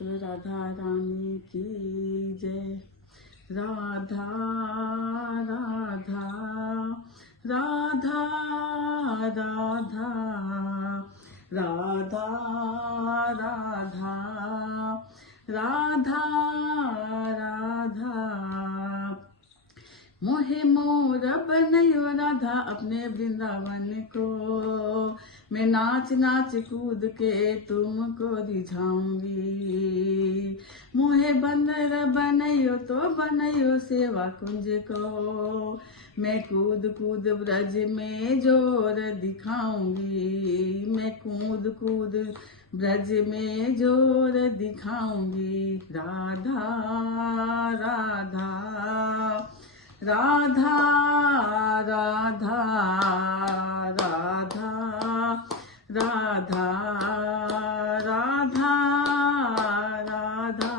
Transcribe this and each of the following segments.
राधा रानी की जय। राधा राधा राधा राधा राधा राधा राधा राधा। मोहे मोर बनयो राधा अपने वृंदावन को, मैं नाच नाच कूद के तुमको रिझाऊंगी। मोहे बंदर बनयो तो बनयो सेवा कुंज को, मैं कूद कूद ब्रज में जोर दिखाऊंगी। मैं कूद कूद ब्रज में जोर दिखाऊंगी। राधा राधा राधा राधा राधा राधा राधा राधा।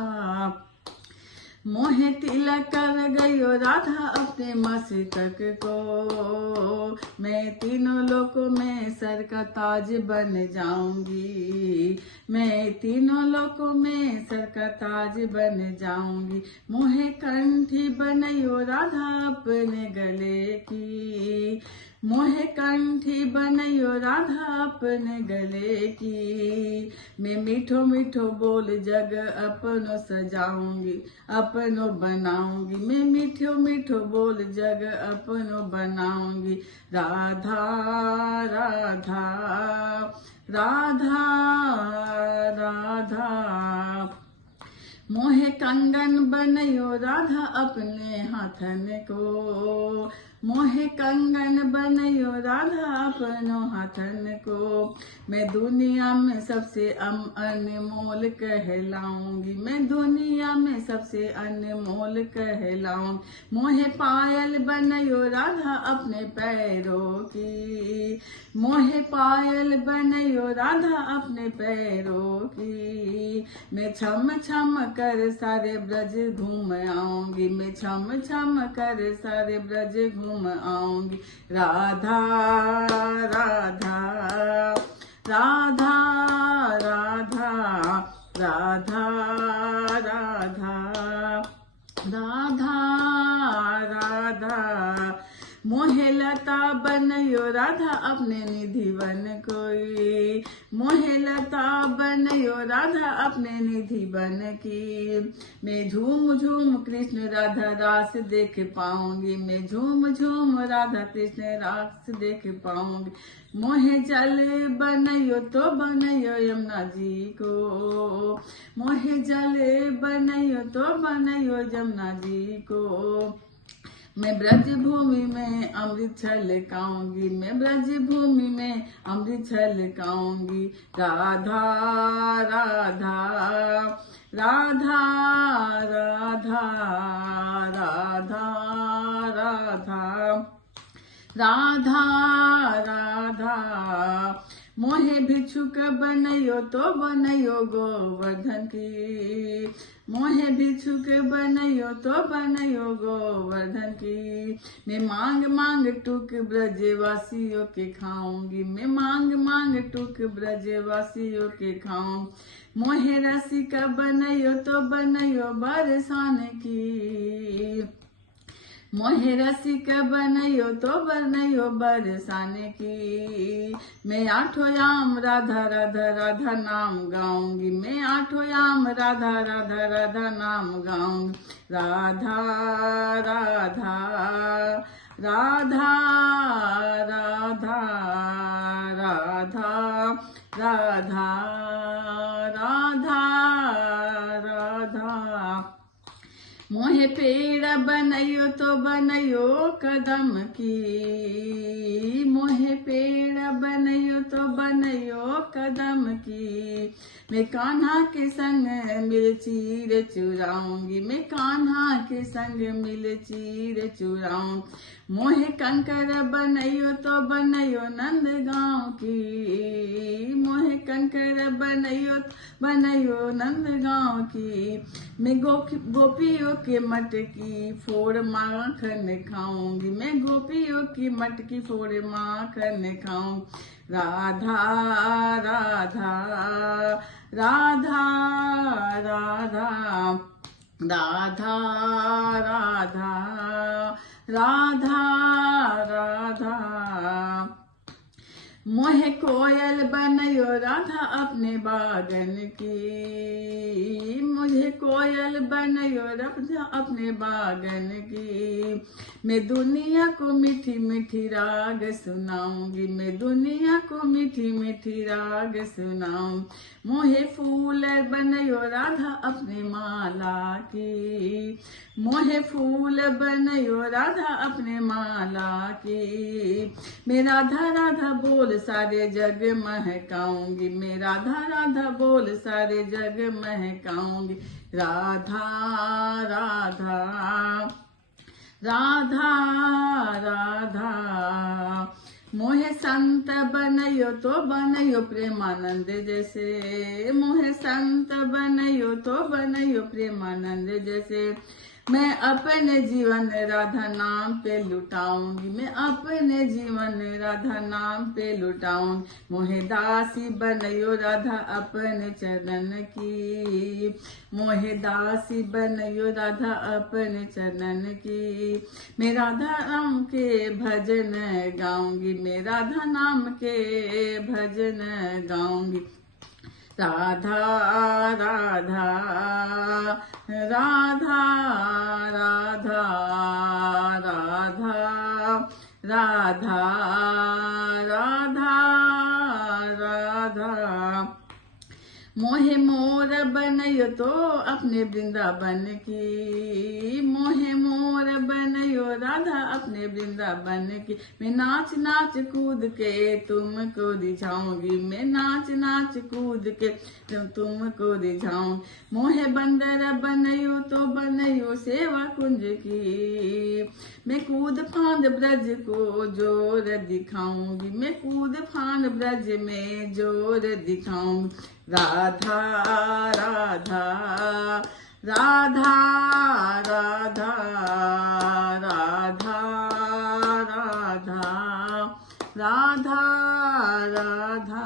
मोहे तिलक कर गयो राधा अपने मस्तक को, मैं तीनों लोकों में सर का ताज बन जाऊंगी। मैं तीनों लोकों में सर का ताज बन जाऊंगी। मोहे कंठी बनयो राधा अपने गले की, मोहे कंठी बनयो राधा अपने गले की। मैं मीठो मीठो बोल जग अपनो सजाऊंगी, अपनो बनाऊंगी। मैं मीठो मीठो बोल जग अपनो बनाऊंगी। राधा राधा राधा राधा। मोहे कंगन बनयो राधा अपने हाथन को, मोहे कंगन बनयो राधा अपनो हाथन को। मैं दुनिया में सबसे अनमोल कहलाऊंगी। मैं दुनिया में सबसे अनमोल कहलाऊं। मोहे पायल बनयो राधा अपने पैरों की, मोहे पायल बनयो राधा अपने पैरों की। मैं छम छम कर सारे ब्रज घूम आऊंगी। मैं छम छम कर सारे ब्रज घूम आऊंगी। राधा राधा राधा राधा राधा राधा राधा राधा। मोहे लता बनयो राधा अपने निधि वन कोई, मोहे लता बनयो राधा अपने निधि बन की। मैं झूम झूम कृष्ण राधा रास देख पाऊंगी। मैं झूम झूम राधा कृष्ण रास देख पाऊंगी। मोहे जल बनयो तो बनयो यमुना जी को, मोहे जल बनयो तो बनयो यमुना जी को। मैं ब्रज भूमि में अमृत छलकाऊंगी। मैं ब्रज भूमि में अमृत छलकाऊंगी। राधा राधा राधा राधा राधा राधा राधा राधा। मोहे भिक्षुक बनयो तो बनयो गोवर्धन की, मोहे भिक्षुक बनयो तो बनयो गोवर्धन की। मैं मांग मांग टूक ब्रजवासियों के खाऊंगी। मैं मांग मांग टूक ब्रजवासियों के खाऊं। मोहे रसिक बनयो तो बनयो बरसाने की, मोहे रसिक बनयो तो बनयो बरसाने की। मैं आठों याम राधा राधा राधा नाम गाऊंगी। मैं आठों याम राधा राधा राधा नाम गाऊंगी। राधा राधा राधा राधा राधा राधा राधा राधा। मोहे पेड़ बनयो तो बनयो कदम की, मोहे पेड़ बनयो तो बनयो कदम की। मैं कान्हा के संग मिल चीर चुराऊंगी। मैं कान्हा के संग मिल चीर चुराऊं। मोहे कंकर बनयो तो बनयो नंद गाँव की, मोहे कंकर बनयो नंद गाँव की। मैं गोपियों के मटकी फोड़ माखन खाऊंगी। मैं गोपियों की मटकी फोड़ माखन खाऊं। राधा राधा राधा राधा राधा राधा राधा राधा मोहे कोयल बनयो राधा अपने बागन की, मुझे कोयल बनयो राधा अपने बागन की। मैं दुनिया को मीठी मीठी राग सुनाऊंगी, मैं दुनिया को मीठी मीठी राग सुनाऊं। मोहे फूल बनयो राधा अपने माला की, मोहे फूल बनयो राधा अपने माला की। मैं राधा राधा बोल सारे जग महकाऊंगी, मैं राधा राधा बोल सारे जग महकाऊंगी। राधा राधा राधा राधा मोहे संत बनयो तो बनयो प्रेमानंद जैसे, मोहे संत बनयो तो बनयो प्रेमानंद जैसे। मैं अपने जीवन राधा नाम पे लुटाऊंगी, मैं अपने जीवन राधा नाम पे लुटाऊंगी। मोहे दासी बनयो राधा अपने चरण की, मोहे दासी बनयो राधा अपने चरण की। मैं राधा नाम के भजन गाऊंगी, मैं राधा नाम के भजन गाऊंगी। राधा राधा राधा राधा राधा राधा राधा राधा मोहे मोर बनयो तो अपने वृंदावन की, मोहे मोर बनयो राधा अपने वृंदावन की। मैं नाच नाच कूद के तुमको रिझाऊंगी, मैं नाच नाच कूद के तुमको रिझाऊं। मोहे बंदर बनयो तो बनयो सेवा कुंज की, मैं कूद फांद ब्रज को जोर दिखाऊंगी, मैं कूद फांद ब्रज में जोर दिखाऊंगी। राधा राधा राधा राधा राधा राधा राधा राधा